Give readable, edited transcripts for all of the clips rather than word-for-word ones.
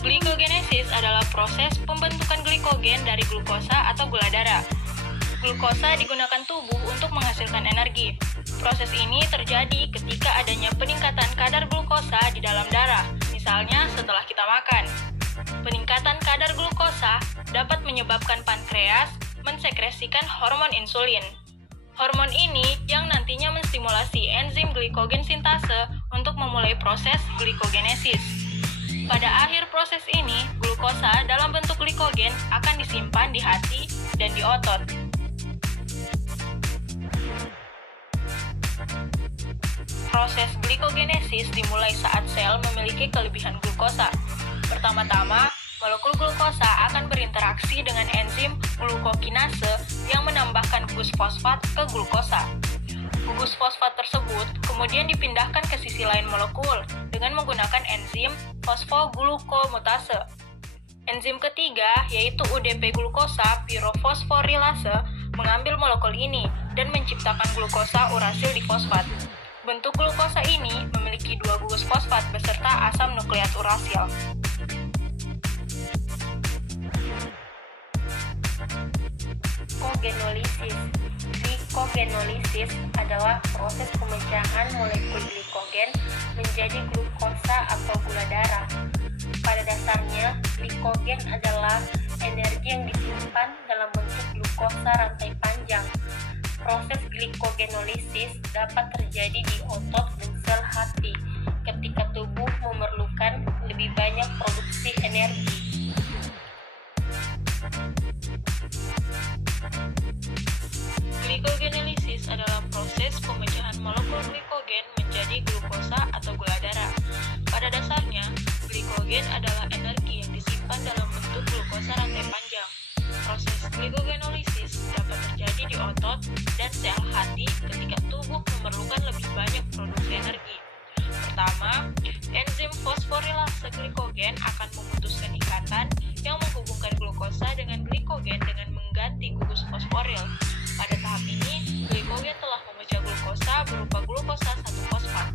Glikogenesis adalah proses pembentukan glikogen dari glukosa atau gula darah. Glukosa digunakan tubuh untuk menghasilkan energi. Proses ini terjadi ketika adanya peningkatan kadar glukosa di dalam darah, misalnya setelah kita makan. Peningkatan kadar glukosa dapat menyebabkan pankreas mensekresikan hormon insulin. Hormon ini yang nantinya menstimulasi enzim glikogen sintase untuk memulai proses glikogenesis. Pada akhir proses ini, glukosa dalam bentuk glikogen akan disimpan di hati dan di otot. Proses glikogenesis dimulai saat sel memiliki kelebihan glukosa. Pertama-tama, molekul glukosa akan berinteraksi dengan enzim glukokinase yang menambahkan gugus fosfat ke glukosa. Gugus fosfat tersebut kemudian dipindahkan ke sisi lain molekul dengan menggunakan enzim fosfoglukomutase. Enzim ketiga, yaitu UDP glukosa pirofosforilase, mengambil molekul ini dan menciptakan glukosa urasil difosfat. Bentuk glukosa ini memiliki dua gugus fosfat beserta asam nukleat urasil. Glikogenolisis. Glikogenolisis adalah proses pemecahan molekul glikogen menjadi glukosa atau gula darah. Pada dasarnya, glikogen adalah energi yang disimpan dalam bentuk glukosa rantai panjang. Proses glikogenolisis dapat terjadi di otot dan sel hati ketika tubuh memerlukan lebih banyak produksi energi. Glikogenolisis adalah proses pemecahan molekul glikogen menjadi glukosa atau gula darah. Pada dasarnya, glikogen adalah energi yang disimpan dalam bentuk glukosa rantai panjang. Proses glikogenolisis dapat terjadi di otot dan sel hati ketika tubuh memerlukan lebih banyak produksi energi. Pertama, enzim fosforilase glikogen akan memutuskan ikatan yang menghubungkan glukosa dengan glikogen dengan mengganti gugus fosforil. Pada tahap ini, glikogen telah memecah glukosa berupa glukosa 1-fosfat.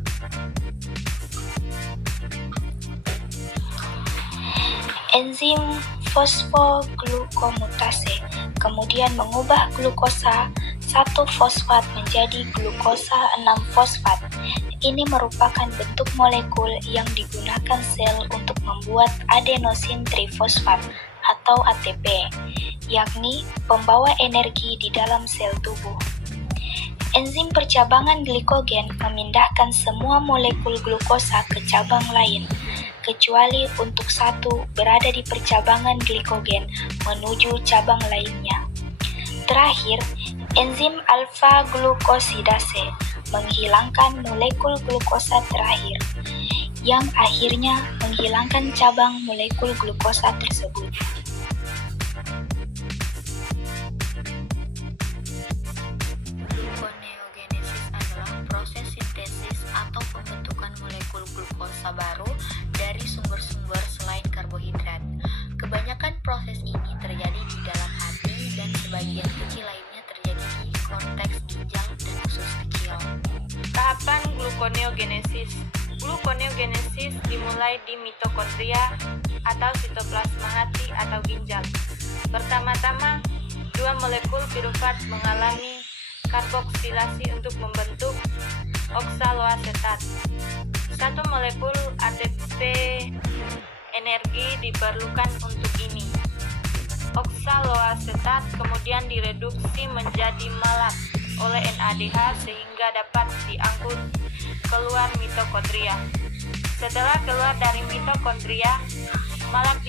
Enzim fosfoglukomutase kemudian mengubah glukosa 1-fosfat menjadi glukosa 6-fosfat. Ini merupakan bentuk molekul yang digunakan sel untuk membuat adenosin trifosfat atau ATP, yakni pembawa energi di dalam sel tubuh. Enzim percabangan glikogen memindahkan semua molekul glukosa ke cabang lain, kecuali untuk satu berada di percabangan glikogen menuju cabang lainnya. Terakhir, enzim alfa-glukosidase menghilangkan molekul glukosa terakhir, yang akhirnya menghilangkan cabang molekul glukosa tersebut. Gluconeogenesis adalah proses sintesis atau pembentukan molekul glukosa baru dari sumber-sumber selain karbohidrat. Kebanyakan proses ini terjadi di dalam hati dan sebagian kecil lainnya terjadi di korteks ginjal dan usus kecil. Tahapan gluconeogenesis. Gluconeogenesis dimulai di mitokondria atau sitoplasma hati atau ginjal. Pertama-tama, dua molekul pirufat mengalami karboksilasi untuk membentuk oksaloasetat. Satu molekul ATP energi diperlukan untuk ini. Oksaloasetat kemudian direduksi menjadi malat oleh NADH sehingga dapat diangkut keluar mitokondria. Setelah keluar dari mitokondria, malat